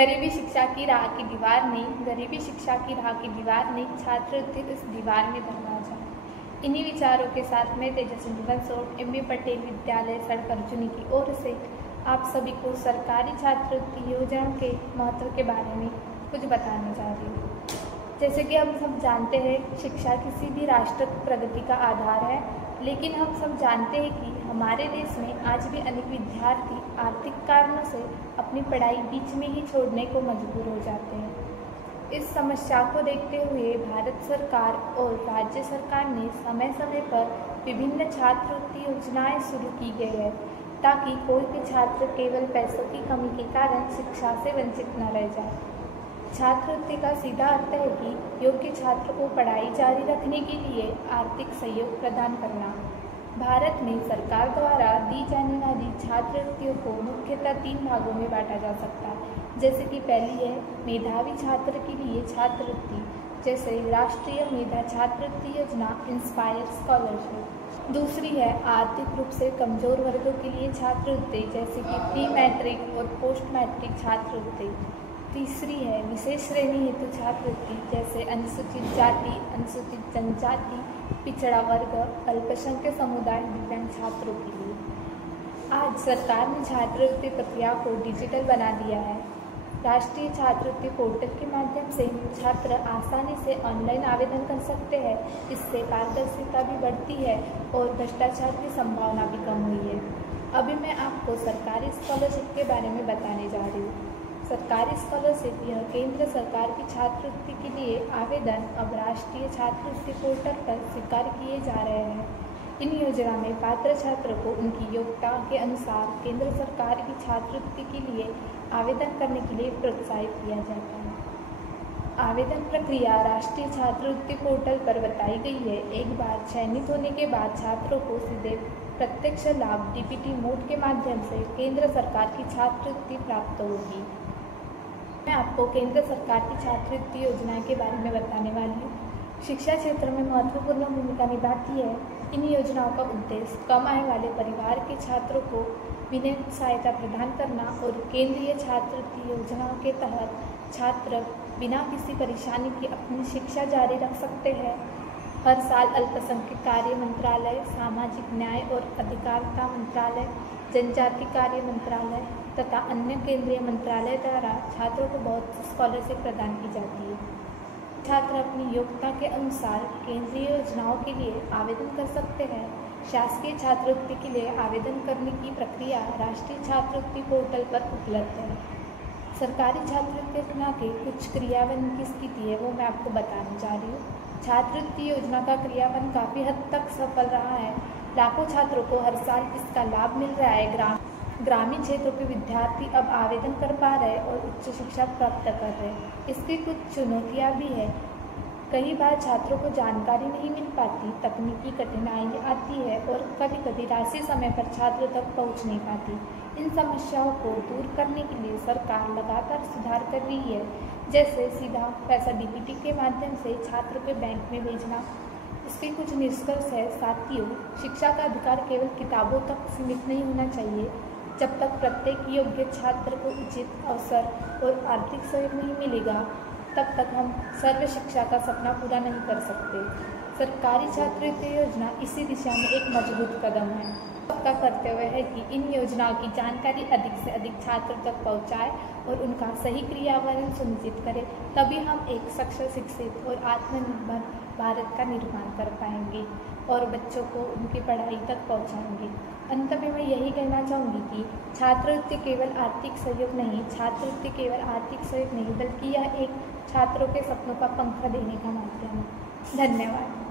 गरीबी शिक्षा की राह की दीवार नहीं, गरीबी शिक्षा की राह की दीवार नहीं, छात्रवृत्ति इस दीवार में दरवाजा। इन्हीं विचारों के साथ मैं तेजस्विनी बंसोड़ एम.बी. पटेल विद्यालय सड़क अर्जुनी की ओर से आप सभी को सरकारी छात्रवृत्ति योजना के महत्व के बारे में कुछ बताने जा रही हूँ। जैसे कि हम सब जानते हैं, शिक्षा किसी भी राष्ट्र की प्रगति का आधार है, लेकिन हम सब जानते हैं कि हमारे देश में आज भी अनेक विद्यार्थी आर्थिक कारणों से अपनी पढ़ाई बीच में ही छोड़ने को मजबूर हो जाते हैं। इस समस्या को देखते हुए भारत सरकार और राज्य सरकार ने समय समय पर विभिन्न छात्रवृत्ति योजनाएं शुरू की गई है, ताकि कोई भी छात्र केवल पैसों की कमी के कारण शिक्षा से वंचित न रह जाए। छात्रवृत्ति का सीधा अर्थ है कि योग्य छात्र को पढ़ाई जारी रखने के लिए आर्थिक सहयोग प्रदान करना। भारत में सरकार द्वारा दी जाने वाली छात्रवृत्तियों को मुख्यतः 3 भागों में बांटा जा सकता है। जैसे कि पहली है मेधावी छात्र के लिए छात्रवृत्ति, जैसे राष्ट्रीय मेधा छात्रवृत्ति योजना इंस्पायर स्कॉलरशिप। दूसरी है आर्थिक रूप से कमजोर वर्गों के लिए छात्रवृत्ति, जैसे कि प्री मैट्रिक और पोस्ट मैट्रिक छात्रवृत्ति। तीसरी है विशेष श्रेणी हेतु छात्रवृत्ति, जैसे अनुसूचित जाति, अनुसूचित जनजाति, पिछड़ा वर्ग, अल्पसंख्यक समुदाय, दिव्यांग छात्रों के लिए। आज सरकार ने छात्रवृत्ति प्रक्रिया को डिजिटल बना दिया है। राष्ट्रीय छात्रवृत्ति पोर्टल के माध्यम से छात्र आसानी से ऑनलाइन आवेदन कर सकते हैं। इससे पारदर्शिता भी बढ़ती है और भ्रष्टाचार की संभावना भी कम हुई है। अभी मैं आपको सरकारी स्कॉलरशिप के बारे में बताने जा रही हूँ। सरकारी स्कॉलरशिप यह केंद्र सरकार की छात्रवृत्ति के लिए आवेदन अब राष्ट्रीय छात्रवृत्ति पोर्टल पर स्वीकार किए जा रहे हैं। इन योजना में पात्र छात्र को उनकी योग्यता के अनुसार केंद्र सरकार की छात्रवृत्ति के लिए आवेदन करने के लिए प्रोत्साहित किया जाता है। आवेदन प्रक्रिया राष्ट्रीय छात्रवृत्ति पोर्टल पर बताई गई है। एक बार चयनित होने के बाद छात्रों को सीधे प्रत्यक्ष लाभ डीबीटी मोड के माध्यम से केंद्र सरकार की छात्रवृत्ति प्राप्त होगी। मैं आपको केंद्र सरकार की छात्रवृत्ति योजना के बारे में बताने वाली हूँ। शिक्षा क्षेत्र में महत्वपूर्ण भूमिका निभाती है। इन योजनाओं का उद्देश्य कम आय वाले परिवार के छात्रों को वित्तीय सहायता प्रदान करना और केंद्रीय छात्रवृत्ति योजनाओं के तहत छात्र बिना किसी परेशानी के अपनी शिक्षा जारी रख सकते हैं। हर साल अल्पसंख्यक कार्य मंत्रालय, सामाजिक न्याय और अधिकारिता मंत्रालय, जनजाति कार्य मंत्रालय तथा अन्य केंद्रीय मंत्रालय द्वारा छात्रों को बहुत स्कॉलरशिप प्रदान की जाती है। छात्र अपनी योग्यता के अनुसार केंद्रीय योजनाओं के लिए आवेदन कर सकते हैं। शासकीय छात्रवृत्ति के लिए आवेदन करने की प्रक्रिया राष्ट्रीय छात्रवृत्ति पोर्टल पर उपलब्ध है। सरकारी छात्रवृत्ति योजना के कुछ क्रियान्वयन की स्थिति है, वो मैं आपको बताने जा रही हूँ। छात्रवृत्ति योजना का क्रियान्वयन काफ़ी हद तक सफल रहा है। लाखों छात्रों को हर साल इसका लाभ मिल रहा है। ग्रामीण क्षेत्रों के विद्यार्थी अब आवेदन कर पा रहे हैं और उच्च शिक्षा प्राप्त कर रहे हैं। इसकी कुछ चुनौतियां भी है। कई बार छात्रों को जानकारी नहीं मिल पाती, तकनीकी कठिनाई आती है और कभी कभी राशि समय पर छात्रों तक पहुंच नहीं पाती। इन समस्याओं को दूर करने के लिए सरकार लगातार सुधार कर रही है, जैसे सीधा पैसा डीबीटी के माध्यम से छात्र के बैंक में भेजना। इसके कुछ निष्कर्ष है। साथियों, शिक्षा का अधिकार केवल किताबों तक सीमित नहीं होना चाहिए। जब तक प्रत्येक योग्य छात्र को उचित अवसर और आर्थिक सहयोग नहीं मिलेगा, तब तक हम सर्व शिक्षा का सपना पूरा नहीं कर सकते। सरकारी छात्रवृत्ति योजना इसी दिशा में एक मजबूत कदम है। सबका कर्तव्य है कि इन योजनाओं की जानकारी अधिक से अधिक छात्रों तक पहुंचाए और उनका सही क्रियान्वयन सुनिश्चित करें। तभी हम एक सक्षम, शिक्षित और आत्मनिर्भर भारत का निर्माण कर पाएंगे और बच्चों को उनकी पढ़ाई तक पहुंचाएंगे। अंत में मैं यही कहना चाहूँगी कि छात्रवृत्ति केवल आर्थिक सहयोग नहीं, बल्कि यह एक छात्रों के सपनों का पंखा देने का माध्यम है। धन्यवाद।